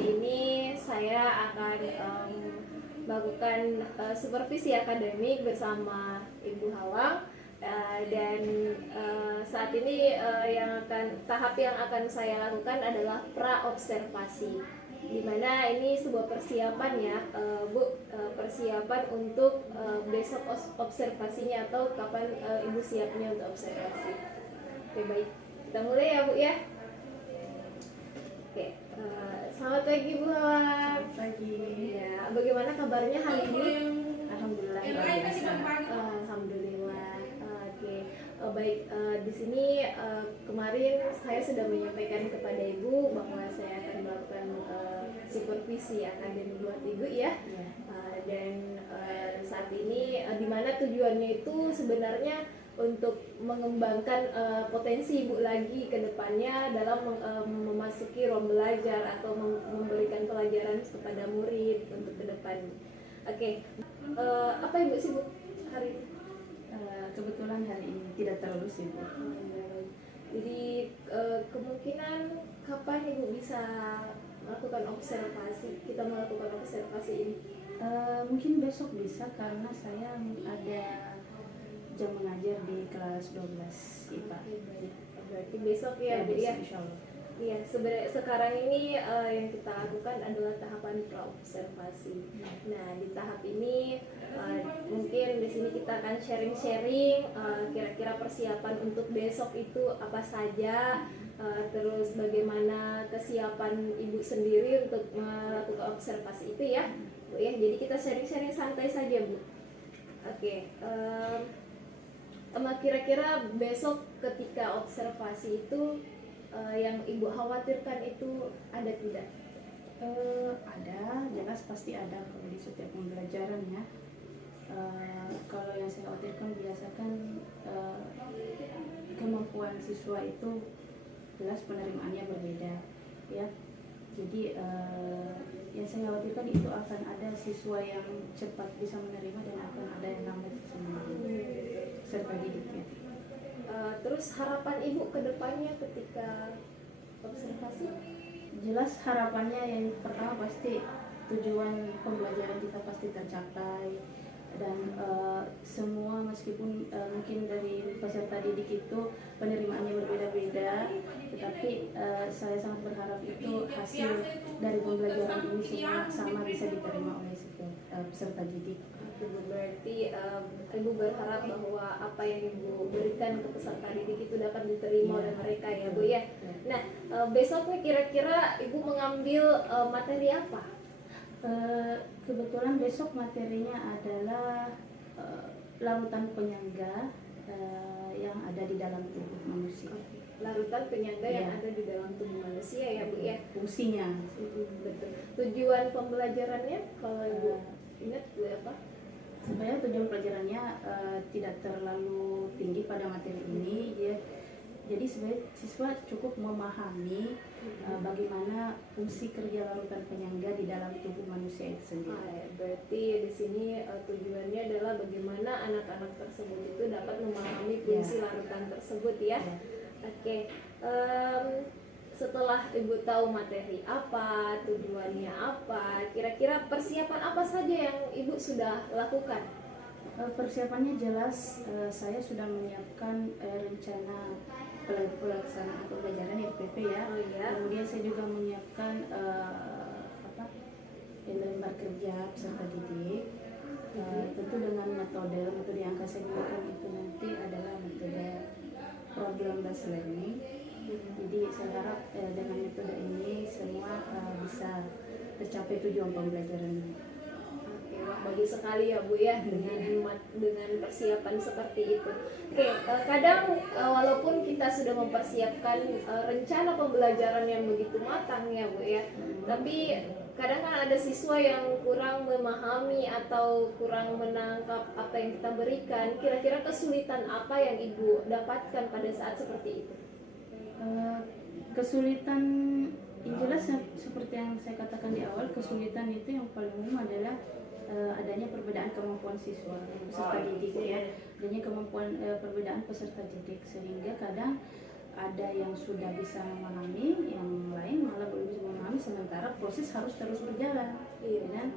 kali ini saya akan melakukan supervisi akademik bersama Ibu Hawang. Dan saat ini tahap yang akan saya lakukan adalah pra-observasi, di mana ini sebuah persiapan ya, Bu, persiapan untuk besok observasinya atau kapan Ibu siapnya untuk observasi. Oke, baik, kita mulai ya, Bu ya. Oke, selamat pagi Bu Hawang. Pagi. Ya, bagaimana kabarnya hari ini? Alhamdulillah luar biasa. Alhamdulillah. Oke, baik. Di sini kemarin saya sudah menyampaikan kepada Ibu bahwa saya akan melakukan supervisi akademik buat Ibu ya. Dan saat ini di mana tujuannya itu sebenarnya untuk mengembangkan potensi Ibu lagi ke depannya dalam memasuki ruang belajar atau memberikan pelajaran kepada murid untuk ke depan. Oke, apa Ibu sibuk hari ini? Kebetulan hari ini tidak terlalu sibuk. Jadi kemungkinan kapan Ibu bisa melakukan observasi? Kita melakukan observasi ini. Mungkin besok bisa karena saya ada jam mengajar di kelas 12 IPA. Berarti besok ya, Bu ya. Insyaallah. Iya, sekarang ini yang kita lakukan adalah tahapan pra-observasi. Nah, di tahap ini mungkin di sini kita akan sharing-sharing kira-kira persiapan untuk besok itu apa saja, terus bagaimana kesiapan Ibu sendiri untuk melakukan observasi itu ya, Bu ya. Jadi kita sharing-sharing santai saja, Bu. Oke. Kira-kira besok ketika observasi itu yang Ibu khawatirkan itu ada tidak? Ada, jelas pasti ada kalau di setiap pembelajaran ya. Kalau yang saya khawatirkan biasakan kemampuan siswa itu jelas penerimaannya berbeda ya. Jadi yang saya khawatirkan itu akan ada siswa yang cepat bisa menerima dan akan ada yang lambat bisa menerima serta didiknya. Terus harapan Ibu ke depannya ketika observasi? Jelas harapannya yang pertama pasti tujuan pembelajaran kita pasti tercapai dan semua meskipun mungkin dari peserta didik itu penerimaannya berbeda-beda, tetapi saya sangat berharap itu hasil dari pembelajaran ini semua sama bisa diterima oleh peserta didik. Berarti Ibu berharap bahwa apa yang Ibu berikan ke peserta didik itu dapat diterima oleh mereka ya, Bu ya. Nah, besoknya kira-kira Ibu mengambil materi apa? Kebetulan besok materinya adalah larutan penyangga yang ada di dalam tubuh manusia. Larutan penyangga yang ada di dalam tubuh manusia ya, Bu ya. Fungsinya. Betul. Tujuan pembelajarannya kalau Ibu ingat apa? Sebenarnya tujuan pelajarannya tidak terlalu tinggi pada materi ini ya. Jadi sebenarnya siswa cukup memahami bagaimana fungsi kerja larutan penyangga di dalam tubuh manusia itu sendiri. Berarti di sini tujuannya adalah bagaimana anak-anak tersebut itu dapat memahami fungsi larutan tersebut ya. Oke. Setelah Ibu tahu materi apa, tujuannya apa, kira-kira persiapan apa saja yang Ibu sudah lakukan? Persiapannya jelas, saya sudah menyiapkan rencana pelaksanaan pembelajaran RPP ya. Kemudian saya juga menyiapkan lembar kerja peserta didik. Tentu dengan metode yang akan saya gunakan itu nanti adalah metode problem based learning. Jadi saya harap dengan metode ini semua bisa tercapai tujuan pembelajaran ini. Bagus sekali ya, Bu ya, dengan persiapan seperti itu. Oke, kadang walaupun kita sudah mempersiapkan rencana pembelajaran yang begitu matang ya, Bu ya, tapi kadang kan ada siswa yang kurang memahami atau kurang menangkap apa yang kita berikan. Kira-kira kesulitan apa yang Ibu dapatkan pada saat seperti itu? Kesulitan yang jelas seperti yang saya katakan di awal, kesulitan itu yang paling umum adalah adanya perbedaan kemampuan siswa peserta didik ya, adanya kemampuan perbedaan peserta didik, sehingga kadang ada yang sudah bisa memahami, yang lain malah belum bisa memahami, sementara proses harus terus berjalan. Iya. Dan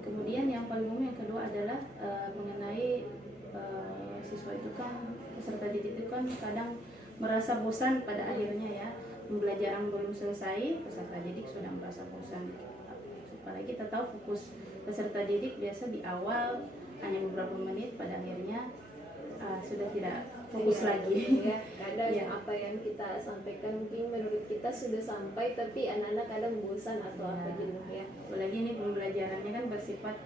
kemudian yang paling umum yang kedua adalah mengenai siswa itu kan, peserta didik itu kan kadang merasa bosan pada akhirnya ya, pembelajaran belum selesai, peserta didik sudah merasa bosan. Apalagi kita tahu fokus peserta didik biasa di awal hanya beberapa menit, pada akhirnya sudah tidak fokus lagi. Ya, kadang Ya. apa yang kita sampaikan mungkin menurut kita sudah sampai, tapi anak-anak kadang bosan atau apa Ya. gitu ya. Apalagi ini pembelajarannya kan bersifat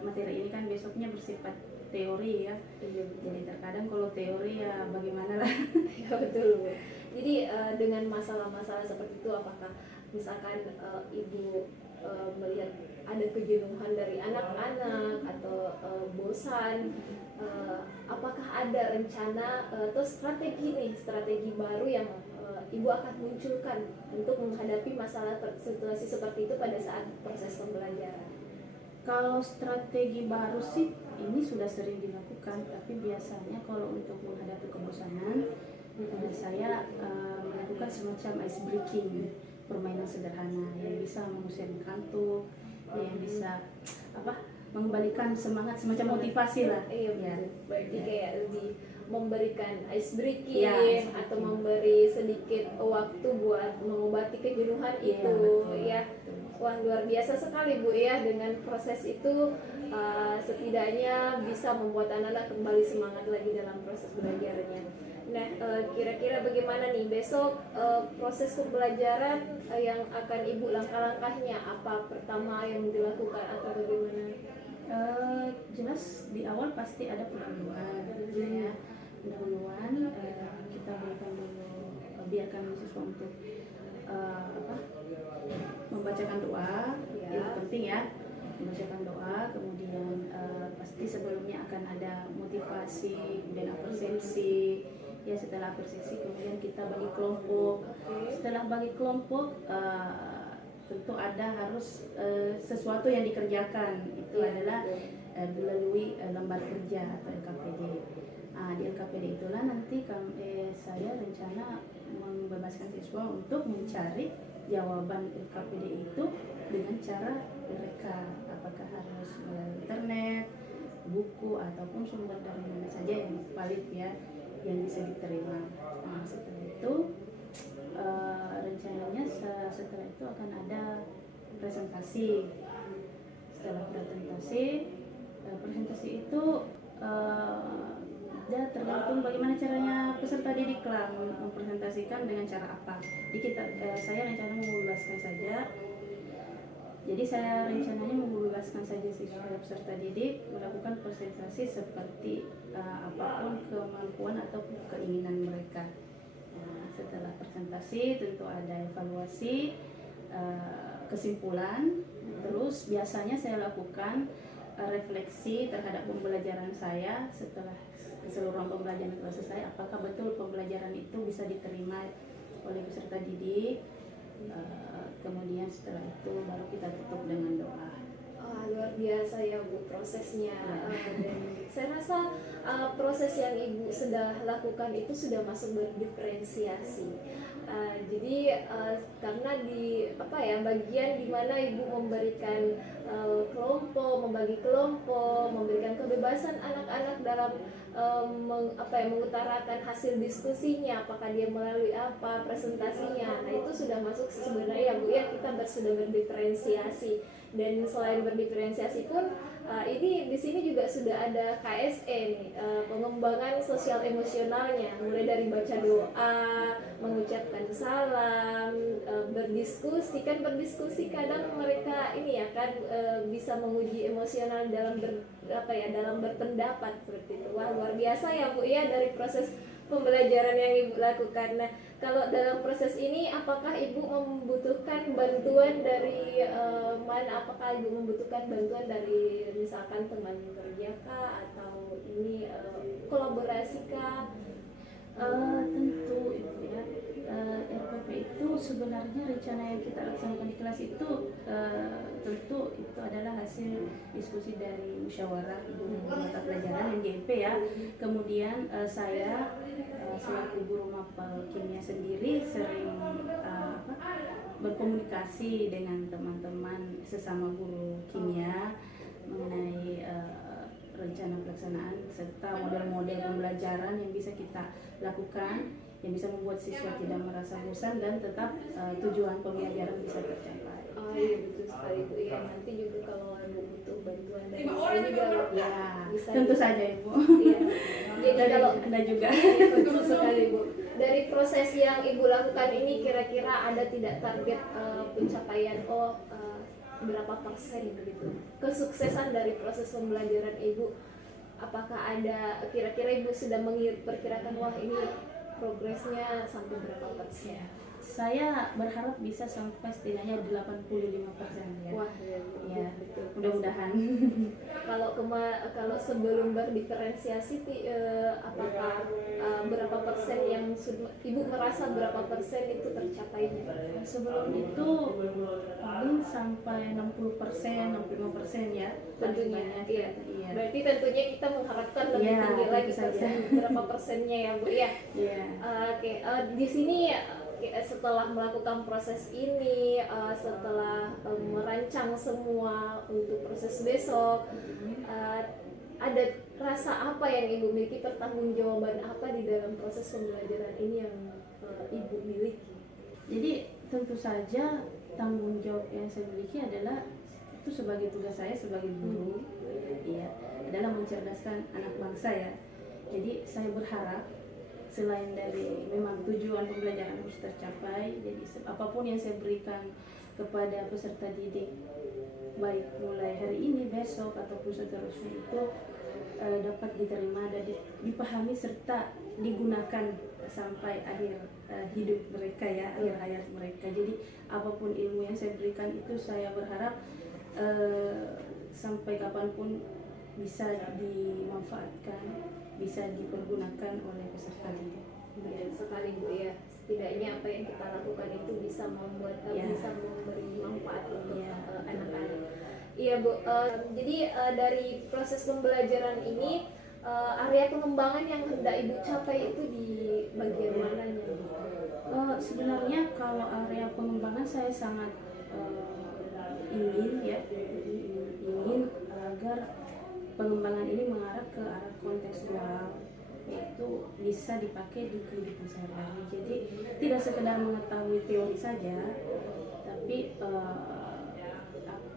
materi ini kan besoknya bersifat teori ya. Iya, betul. Jadi terkadang kalau teori ya bagaimana lah. Ya, betul Bu. Jadi dengan masalah-masalah seperti itu, apakah misalkan ibu melihat ada kejenuhan dari anak-anak atau bosan, apakah ada rencana atau strategi baru yang ibu akan munculkan untuk menghadapi masalah situasi seperti itu pada saat proses pembelajaran? Kalau strategi baru sih ini sudah sering dilakukan, tapi biasanya kalau untuk menghadapi kebosanan saya melakukan semacam ice breaking, permainan sederhana yang bisa mengusir kantuk, yang bisa mengembalikan semangat, semacam motivasi lah. Iya, Ya. betul. Berarti kayak lebih memberikan ice breaking, Ya, ice breaking. atau memberi sedikit waktu buat mengobati kejenuhan Iya, itu betul, ya. betul. Wah, luar biasa sekali Bu ya, dengan proses itu setidaknya bisa membuat anak-anak kembali semangat lagi dalam proses belajarnya. Nah, kira-kira bagaimana nih besok proses pembelajaran yang akan Ibu langkah-langkahnya, apa pertama yang dilakukan atau bagaimana? Jelas di awal pasti ada pendahuluan ya. Pendahuluan kita berikan dulu, biarkan siswa untuk membacakan doa. Ya. Itu penting ya, membacakan doa. Kemudian pasti sebelumnya akan ada motivasi, kemudian apresiasi. Ya, setelah apresiasi kemudian kita bagi kelompok. Setelah bagi kelompok tentu ada harus sesuatu yang dikerjakan. Itu Ya, adalah betul. melalui lembar kerja atau LKPD. Di LKPD itulah nanti saya rencana membebaskan siswa untuk mencari jawaban LKPD itu dengan cara mereka, apakah harus melalui internet, buku, ataupun sumber dari mana saja yang valid ya, yang bisa diterima. Setelah itu rencananya setelah itu akan ada presentasi. Setelah presentasi itu ya tergantung bagaimana caranya peserta didik lah mempresentasikan dengan cara apa. Jadi saya rencana membebaskan saja. Jadi saya rencananya membebaskan saja siswa peserta didik melakukan presentasi seperti apapun kemampuan atau keinginan mereka. Setelah presentasi tentu ada evaluasi, kesimpulan, terus biasanya saya lakukan refleksi terhadap pembelajaran saya. Setelah keseluruhan pembelajaran telah selesai, apakah betul pembelajaran itu bisa diterima oleh peserta didik. Kemudian setelah itu baru kita tutup dengan doa. Luar biasa ya Bu prosesnya. Dan saya rasa proses yang Ibu sudah lakukan itu sudah masuk berdiferensiasi. Jadi karena di bagian di mana Ibu memberikan kelompok, membagi kelompok, memberikan kebebasan anak-anak dalam mengutarakan hasil diskusinya, apakah dia melalui apa presentasinya. Nah, itu sudah masuk sebenarnya Bu ya, kita sudah berdiferensiasi. Dan selain berdiferensiasi pun ini di sini juga sudah ada KSE nih, pengembangan sosial emosionalnya, mulai dari baca doa, mengucapkan salam, berdiskusi kadang mereka ini ya kan bisa menguji emosional dalam dalam berpendapat seperti itu. Wah, luar biasa ya Bu ya dari proses pembelajaran yang Ibu lakukan. Nah, kalau dalam proses ini apakah Ibu membutuhkan bantuan dari mana? Apakah Ibu membutuhkan bantuan dari misalkan teman kerja kah, atau ini kolaborasi kah? Tentu itu ya, RPP itu sebenarnya rencana yang kita laksanakan di kelas itu tentu itu adalah hasil diskusi dari musyawarah guru mata pelajaran MGMP ya. Kemudian saya selaku guru mapel kimia sendiri sering berkomunikasi dengan teman-teman sesama guru kimia mengenai rencana pelaksanaan serta model-model pembelajaran yang bisa kita lakukan yang bisa membuat siswa tidak merasa bosan dan tetap tujuan pembelajaran bisa tercapai. Oh iya betul sekali Bu. Ya nanti juga kalau Ibu butuh bantuan dari saya juga Ya, bisa tentu saja Ibu. Iya. Jadi Dari kalau Anda juga. iya, betul sekali Bu. Dari proses yang Ibu lakukan ini kira-kira ada tidak target pencapaian berapa persen begitu kesuksesan dari proses pembelajaran Ibu? Apakah ada kira-kira Ibu sudah memperkirakan wah ini progresnya sampai berapa persen? Saya berharap bisa sampai setidaknya 85% ya. Wah, Ya, betul. mudah-mudahan. Kalau sebelum berdiferensiasi apakah berapa persen yang sudah Ibu merasa berapa persen itu tercapai? Sebelum itu paling sampai 60%, 65% ya. Tentunya, Banyak, iya. iya. Berarti tentunya kita mengharapkan lebih Iya, tinggi lagi tentu saja. berapa persennya ya Bu ya. Iya. Oke, di sini setelah melakukan proses ini, setelah merancang semua untuk proses besok, ada rasa apa yang Ibu miliki, pertanggungjawaban apa di dalam proses pembelajaran ini yang Ibu miliki? Jadi tentu saja tanggung jawab yang saya miliki adalah itu sebagai tugas saya sebagai guru, ya, adalah mencerdaskan anak bangsa ya. Jadi saya berharap selain dari memang tujuan pembelajaran harus tercapai, jadi apapun yang saya berikan kepada peserta didik baik mulai hari ini, besok ataupun seterusnya itu dapat diterima dan dipahami serta digunakan sampai akhir hidup mereka ya, akhir hayat mereka. Jadi apapun ilmu yang saya berikan itu saya berharap sampai kapanpun bisa dimanfaatkan, bisa dipergunakan oleh peserta didik. Benar sekali Bu ya. Setidaknya apa yang kita lakukan itu bisa membuat bisa memberi manfaat untuk anak-anak. Iya Bu. Jadi dari proses pembelajaran ini area pengembangan yang hendak Ibu capai itu di bagian mananya Bu? Sebenarnya kalau area pengembangan saya sangat ingin agar pengembangan ini mengarah ke arah kontekstual, yaitu bisa dipakai di kehidupan sehari-hari. Jadi tidak sekedar mengetahui teori saja, tapi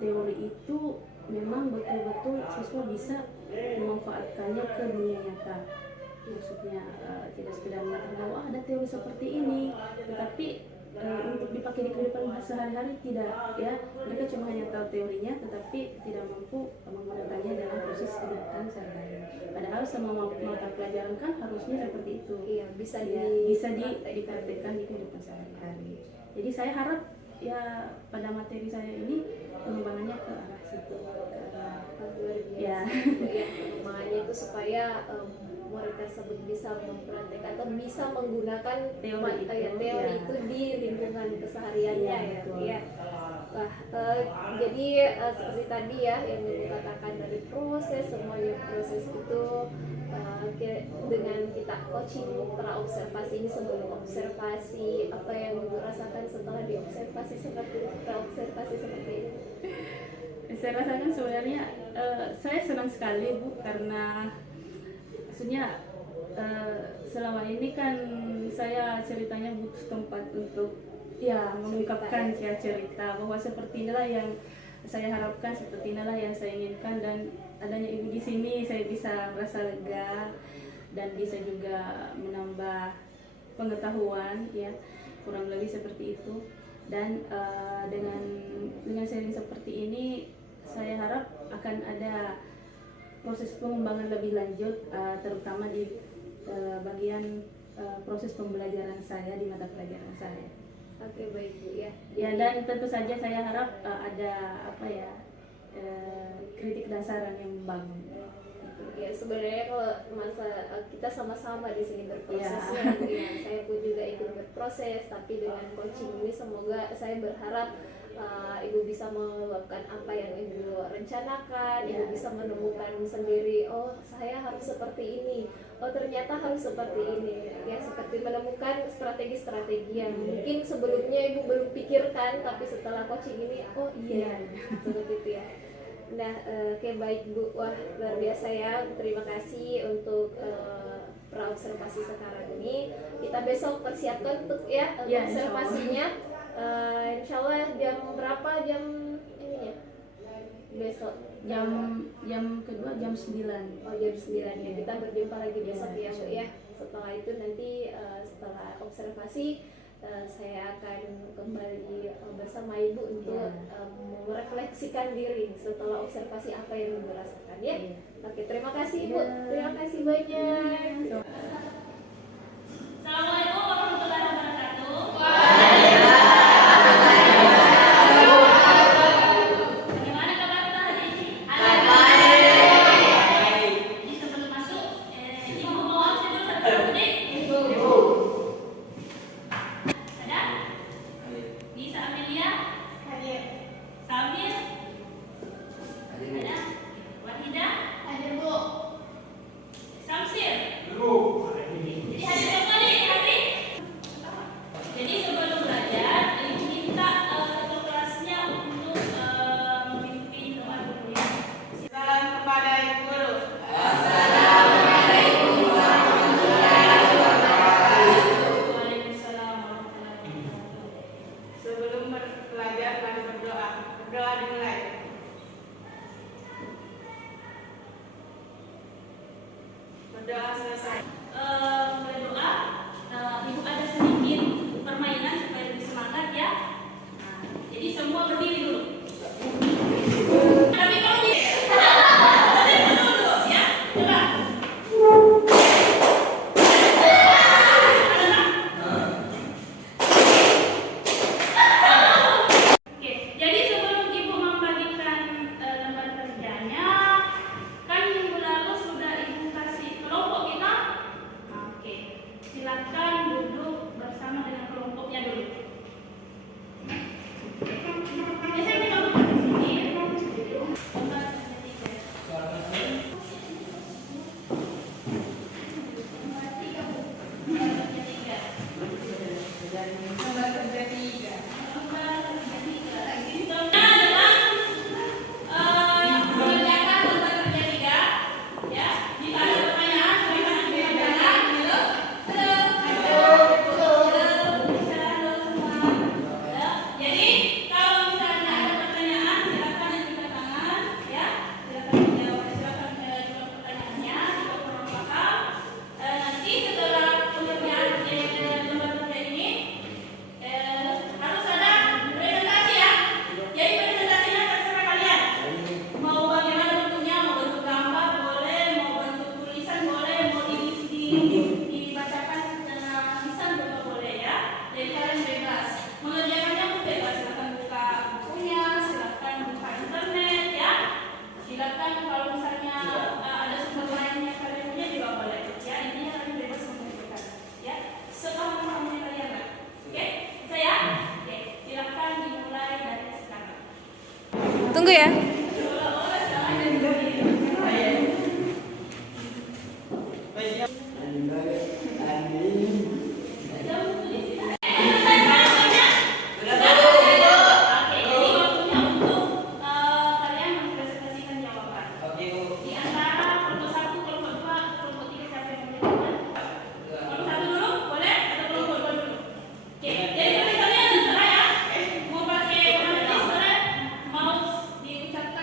teori itu memang betul-betul siswa bisa memanfaatkannya ke dunia nyata. Maksudnya tidak sekedar mengatakan bahwa ada teori seperti ini, tetapi untuk dipakai di kehidupan sehari-hari tidak ya. Mereka cuma hanya tahu teorinya tetapi tidak mampu menggunakannya dalam proses kehidupan sehari-hari. Padahal semua mata pelajaran kan harusnya seperti itu. Iya, bisa dipraktekkan di kehidupan sehari-hari. Jadi saya harap ya pada materi saya ini pengembangannya ke arah situ, ke arah ya pengembangannya itu supaya mereka tersebut bisa mempraktekkan atau bisa menggunakan teori itu di lingkungan kesehariannya ya. Wah, jadi seperti tadi ya yang Ibu katakan dari proses semuanya proses itu dengan kita coaching praobservasi ini sebelum observasi, apa yang Ibu rasakan setelah diobservasi seperti ini? Saya rasakan sebenarnya saya senang sekali Bu, karena maksudnya selama ini kan saya ceritanya butuh tempat untuk mengungkapkan cerita bahwa seperti inilah yang saya harapkan, seperti inilah yang saya inginkan, dan adanya Ibu di sini saya bisa merasa lega dan bisa juga menambah pengetahuan ya, kurang lebih seperti itu. Dan dengan sharing seperti ini saya harap akan ada proses pengembangan lebih lanjut, terutama di bagian proses pembelajaran saya di mata pelajaran saya. Oke, baik Bu ya. Ya, dan tentu saja saya harap ada kritik dan saran yang membangun. Ya, sebenarnya kalau kita sama-sama di sini berprosesnya, saya pun juga ikut berproses, tapi dengan coaching ini semoga saya berharap ibu bisa melakukan apa yang ibu rencanakan, ibu bisa menemukan sendiri, oh saya harus seperti ini, oh ternyata harus seperti ini, ya seperti menemukan strategi-strategi yang mungkin sebelumnya ibu belum pikirkan, tapi setelah coaching ini, oh iya, seperti itu ya. Nah, kayak baik Bu, wah luar biasa ya, terima kasih untuk praobservasi sekarang ini. Kita besok persiapkan untuk observasinya. Insya Allah jam berapa jam ini ya? Besok jam kedua jam 9. Oh jam 9 ya, kita berjumpa lagi besok ya Bu ya. Setelah itu nanti setelah observasi saya akan kembali bersama Ibu untuk merefleksikan diri setelah observasi apa yang Ibu rasakan ya. Oke, terima kasih Ibu, terima kasih banyak. Assalamualaikum warahmatullahi wabarakatuh. Bagaimana kabar kita hari ini? Jadi sebelum masuk, Ibu mau absen dulu satu menit? Ada? Bisa Amelia? Samir? Ada? Wahidah? Ada Bu. Samsir? Jadi hadir semua nih hari. Jadi sebelum belajar, ibu minta kelasnya untuk memimpin doa dulu ya. Salam kepada Ibu Guru. Waalaikumsalam warahmatullahi wabarakatuh. Sebelum belajar mari berdoa. Berdoa dimulai. Berdoa selesai. Berdoa, ibu ada sedikit permainan supaya lebih semangat ya. Nah, jadi semua berdiri dulu. Tapi kalau di dulu ya, coba. Oke, jadi sebelum ibu membagikan lembar kerjanya, kan minggu lalu sudah ibu kasih kelompok kita. Oke, silakan duduk bersama dengan kelompoknya dulu. Biasanya kita duduk di sini. Lembar kerja 3. Lembar kerja 3. Nanti setelah pengerjaan lembar kerja ini harus ada presentasi ya. Jadi presentasinya terserah kalian. Mau bagaimana bentuknya, mau bentuk gambar boleh, mau bentuk tulisan boleh, mau dibacakan secara lisan juga boleh ya. Jadi kalian bebas. Mengerjakannya pun bebas. Silakan buka bukunya, silakan buka internet ya. Silakan kalau misalnya ada sumber lain yang kalian punya juga boleh. Ya intinya kalian bebas mengerjakan. Ya sepaham-pahamnya kalian lah. Oke, saya. Oke, silakan dimulai dari sekarang. Tunggu ya. Oke, jadi waktunya untuk kalian mempresentasikan jawaban. Di antara kelompok 1, kelompok 2, kelompok 3 siapa yang mau jawaban? Kelompok 1 dulu, boleh? Atau kelompok 2 dulu? Oke, jadi bagi kalian terserah ya. Mau pakai warna tulis boleh, mau diucapkan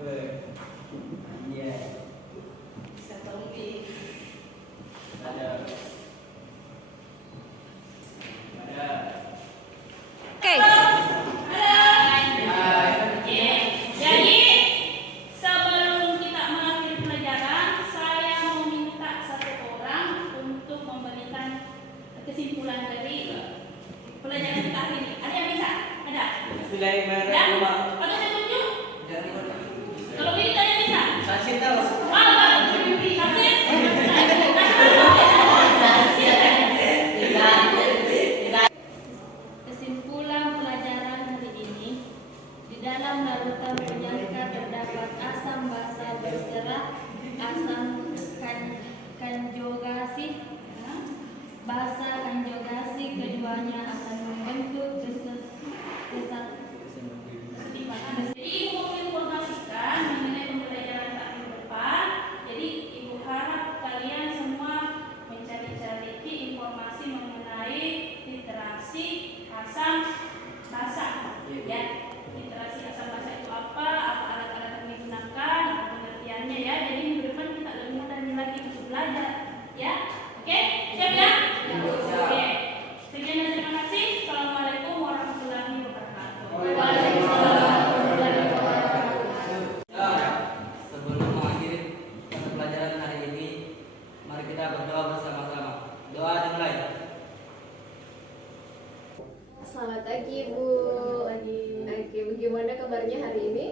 Iya. Bisa tahu Ada. Oke. Jadi sebelum kita mengakhiri pelajaran, saya mau minta satu orang untuk memberikan kesimpulan dari pelajaran kita hari ini. Ada yang bisa? Ada? Bismillahirrahmanirrahim. Ada yang tunjuk? Kalau bisa yang bisa. Kasih tahu. Kesimpulan pelajaran hari ini, di dalam larutan penyangka terdapat asam basa berserat, asam konjugasi, basa konjugasi keduanya akan membentuk Jadi ibu mau informasikan mengenai pembelajaran tahun depan. Jadi ibu harap kalian semua mencari-cari informasi mengenai literasi asam basa. Ya, literasi asam basa itu apa alat-alat yang digunakan, apa pengertiannya ya. Jadi minggu depan kita lebih mudah lagi untuk belajar. Ya, oke? Siap ya? Oke. Sekian dan terima kasih. Assalamualaikum warahmatullahi wabarakatuh. Sebelum mengakhiri mata pelajaran hari ini, mari kita berdoa bersama-sama. Doa dimulai. Selamat pagi Bu. Oke, bagaimana kabarnya hari ini?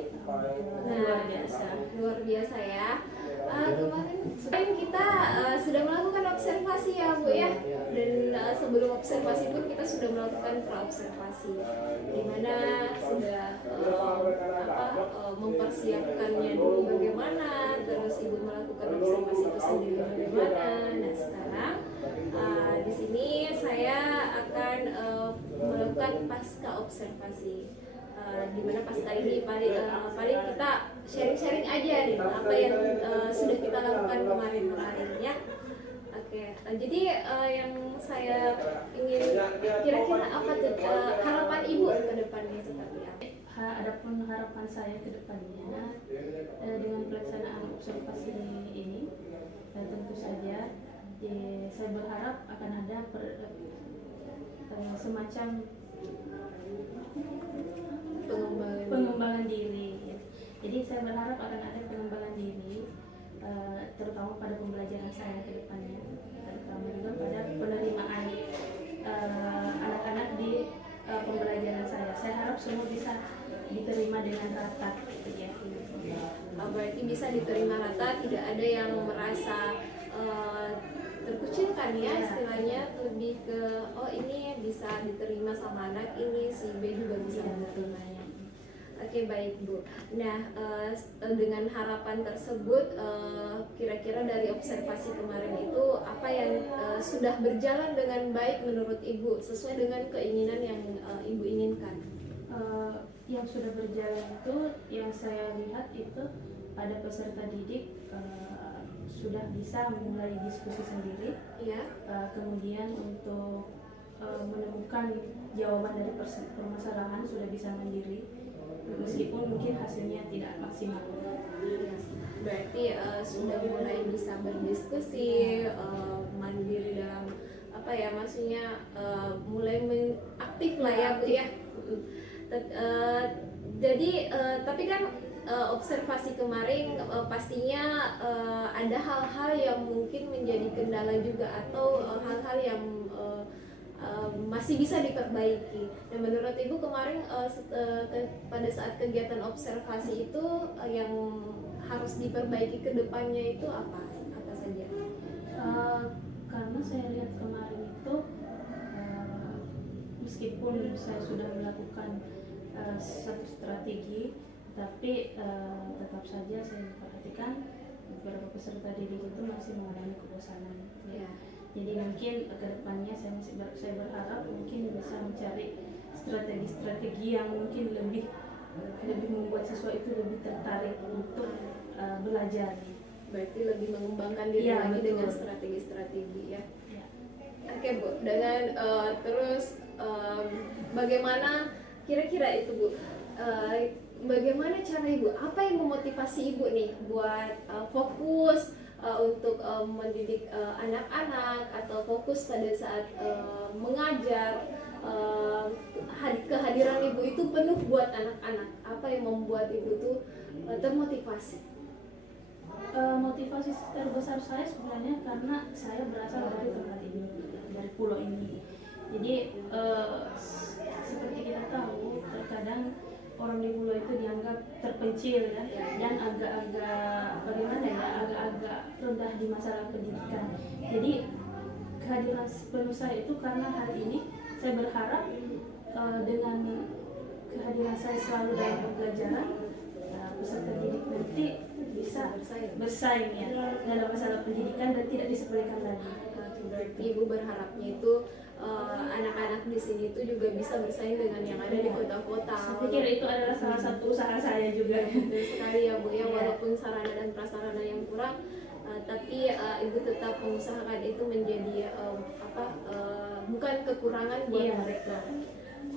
Luar biasa ya. Kemarin kita sudah melakukan observasi ya Bu ya. Dan sebelum observasi pun kita sudah melakukan praobservasi, di mana sudah mempersiapkannya dulu bagaimana, terus Ibu melakukan observasi itu sendiri bagaimana. Nah sekarang di sini saya akan melakukan pasca observasi, di mana pasca ini paling kita sharing-sharing aja nih apa yang sudah kita lakukan kemarin ya. Oke, jadi yang saya ingin kira-kira apa tuh harapan Ibu ke depannya seperti apa? Adapun harapan saya ke depannya dengan pelaksanaan observasi ini, tentu saja saya berharap akan ada semacam pengembangan diri. Jadi saya berharap akan ada pengembangan diri, terutama pada pembelajaran saya ke depannya, terutama juga pada penerimaan anak-anak di pembelajaran saya. Saya harap semua bisa diterima dengan rata, gitu ya. Berarti bisa diterima rata, tidak ada yang merasa terkucilkan ya istilahnya, lebih ke ini bisa diterima sama anak ini, si B juga bisa menerimanya. Oke, baik Bu. Nah, dengan harapan tersebut, kira-kira dari observasi kemarin itu apa yang sudah berjalan dengan baik menurut Ibu sesuai dengan keinginan yang Ibu inginkan? Yang sudah berjalan itu, yang saya lihat itu pada peserta didik sudah bisa memulai diskusi sendiri, ya. Kemudian untuk menemukan jawaban dari permasalahan sudah bisa mandiri, meskipun mungkin hasilnya tidak maksimal. Berarti sudah mulai bisa berdiskusi, mandiri dalam apa ya, maksudnya mulai aktif lah ya Bu ya. Jadi tapi kan observasi kemarin pastinya ada hal-hal yang mungkin menjadi kendala juga, atau hal-hal yang masih bisa diperbaiki. Dan menurut Ibu kemarin pada saat kegiatan observasi itu yang harus diperbaiki ke depannya itu apa saja? Karena saya lihat kemarin itu meskipun saya sudah melakukan satu strategi, tapi tetap saja saya memperhatikan beberapa peserta didik itu masih mengalami kebosanan. Ya. Jadi mungkin kedepannya saya berharap mungkin bisa mencari strategi-strategi yang mungkin lebih membuat siswa itu lebih tertarik untuk belajar. Berarti lebih mengembangkan diri Ya, lagi betul. dengan strategi-strategi ya. Ya. Oke Bu, dengan terus bagaimana kira-kira itu Bu, bagaimana cara ibu? Apa yang memotivasi ibu nih buat fokus untuk mendidik anak-anak atau fokus pada saat mengajar? Kehadiran ibu itu penuh buat anak-anak. Apa yang membuat ibu tuh termotivasi? Motivasi terbesar saya sebenarnya karena saya berasal dari tempat ini, dari pulau ini. Jadi seperti kita tahu, terkadang orang di pulau itu dianggap terpencil ya, dan agak-agak bagaimana ya, agak-agak rendah di masalah pendidikan. Jadi kehadiran penuh saya itu karena hari ini saya berharap dengan kehadiran saya selalu dalam pembelajaran, peserta didik nanti bisa bersaing ya dalam masalah pendidikan dan tidak disepelekan lagi. Berarti ibu berharapnya itu anak-anak di sini itu juga bisa bersaing dengan yang ada di kota-kota. Saya pikir itu adalah salah satu usaha saya juga. Betul sekali ya Bu ya, walaupun sarana dan prasarana yang kurang, tapi ibu tetap mengusahakan itu menjadi bukan kekurangan buat mereka.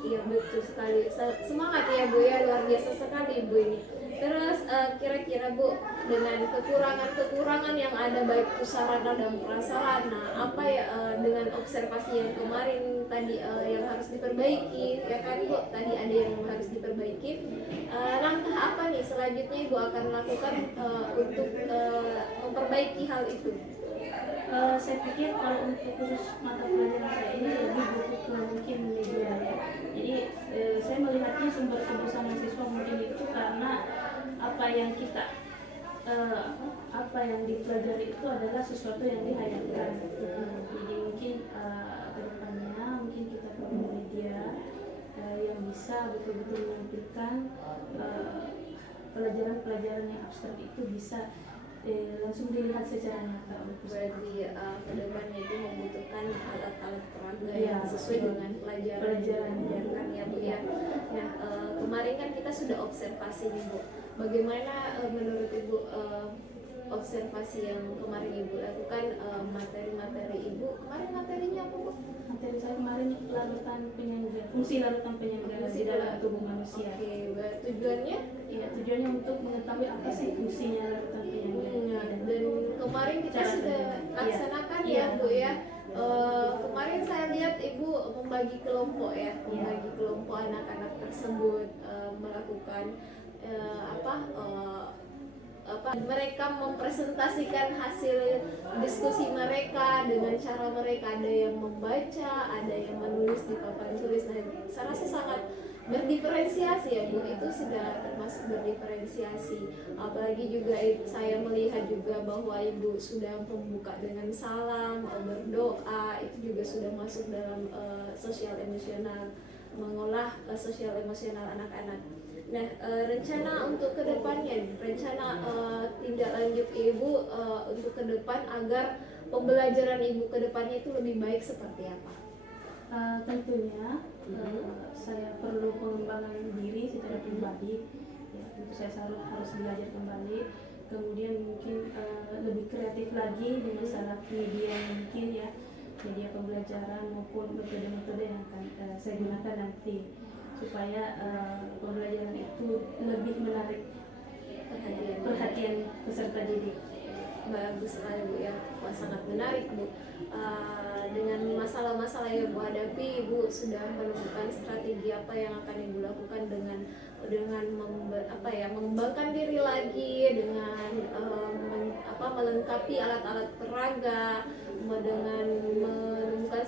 Iya betul sekali, semangat ya Bu ya, luar biasa sekali Bu ini. Terus kira-kira Bu, dengan kekurangan-kekurangan yang ada baik itu sarana dan prasarana, apa ya dengan observasi yang kemarin tadi yang harus diperbaiki, ya kan Bu, tadi ada yang harus diperbaiki. Langkah apa nih selanjutnya Ibu akan lakukan untuk memperbaiki hal itu? Saya pikir kalau untuk khusus mata pelajaran saya ini lebih butuh ke mungkin media ya. Jadi saya melihatnya sumber kebosanan siswa mungkin itu karena apa yang dipelajari itu adalah sesuatu yang dihayatkan. Jadi mungkin kedepannya mungkin kita perlu media yang bisa betul-betul menampilkan pelajaran-pelajaran yang abstrak itu bisa langsung dilihat secara nyata. Berarti kedepannya itu membutuhkan alat-alat peraga yang sesuai dengan pelajaran ya Bu ya. Nah kemarin kan kita sudah observasi nih Bu. Bagaimana menurut Ibu observasi yang kemarin Ibu lakukan, materi-materi Ibu kemarin materinya apa Bu? Materi saya kemarin fungsi larutan penyegar di dalam tubuh manusia. Oke, tujuannya? Ya, tujuannya untuk mengetahui apa sih fungsinya larutan penyegar. Dan kemarin kita sudah laksanakan ya Bu ya. Kemarin saya lihat Ibu membagi kelompok ya, membagi kelompok anak-anak tersebut melakukan mereka mempresentasikan hasil diskusi mereka dengan cara mereka, ada yang membaca, ada yang menulis di papan tulis. Nah, saya rasa sangat berdiferensiasi ya Bu, itu sudah termasuk berdiferensiasi. Apalagi juga saya melihat juga bahwa Ibu sudah membuka dengan salam, berdoa, itu juga sudah masuk dalam sosial emosional, mengolah sosial emosional anak-anak. Nah, rencana untuk kedepannya, rencana tindak lanjut Ibu untuk ke depan agar pembelajaran Ibu kedepannya itu lebih baik seperti apa? Tentunya saya perlu pengembangan diri secara pribadi. Ya, tentu saya harus belajar kembali. Kemudian mungkin lebih kreatif lagi di masalah media mungkin ya, media pembelajaran maupun metode-metode yang akan saya gunakan nanti, supaya pembelajaran itu lebih menarik perhatian peserta didik. Bagus sekali Bu ya, wah sangat menarik Bu. Dengan masalah-masalah yang Ibu hadapi, Ibu sudah menemukan strategi apa yang akan Ibu lakukan dengan mengembangkan diri lagi, dengan melengkapi alat-alat peraga, dengan menemukan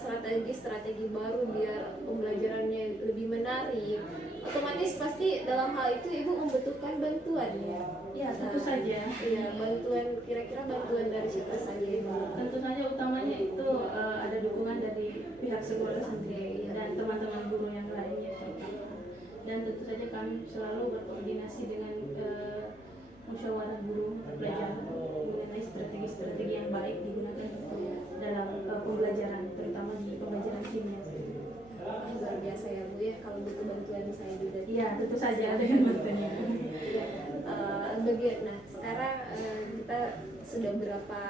strategi baru biar pembelajarannya lebih menarik. Otomatis pasti dalam hal itu Ibu membutuhkan bantuan ya. Ya, tentu saja. Iya, bantuan, kira-kira bantuan dari siapa saja Ibu? Tentu saja utamanya itu ada dukungan dari pihak sekolah sendiri dan teman-teman guru yang lainnya terutama. Dan tentu saja kami selalu berkoordinasi dengan musyawarah guru pelajaran mengenai strategi-strategi yang baik digunakan dalam pembelajaran, terutama di pembelajaran kimia. Luar biasa ya Bu ya, kalau butuh bantuan saya juga. Iya, tentu saja dengan bantuannya. Nah sekarang kita sudah berapa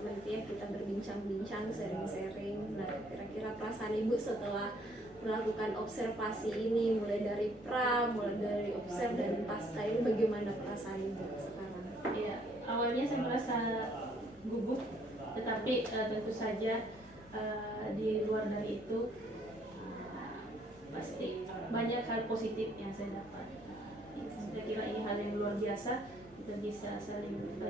menit ya kita berbincang-bincang, sharing-sharing. Nah kira-kira perasaan Ibu setelah melakukan observasi ini, mulai dari mulai dari observ dan pasca ini, bagaimana perasaan Ibu sekarang? Ya, awalnya saya merasa gugup, tetapi tentu saja di luar dari itu pasti banyak hal positif yang saya dapat. Saya kira ini hal yang luar biasa, kita bisa saling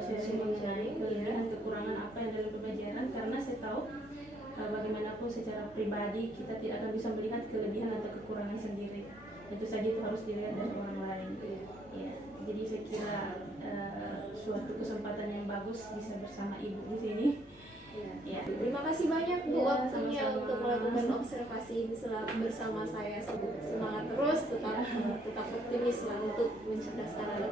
sharing kelebihan kekurangan apa yang dari pembelajaran, karena saya tahu bagaimanapun secara pribadi kita tidak akan bisa melihat kelebihan atau kekurangan sendiri. Tentu saja itu harus dilihat dari orang lain. Ya, jadi saya kira suatu kesempatan yang bagus bisa bersama Ibu di sini. Ya. Terima kasih banyak Bu Ya, waktunya sama-sama. untuk melakukan observasi ini bersama saya. Semangat terus, tetap optimis lah untuk mencerdaskan anak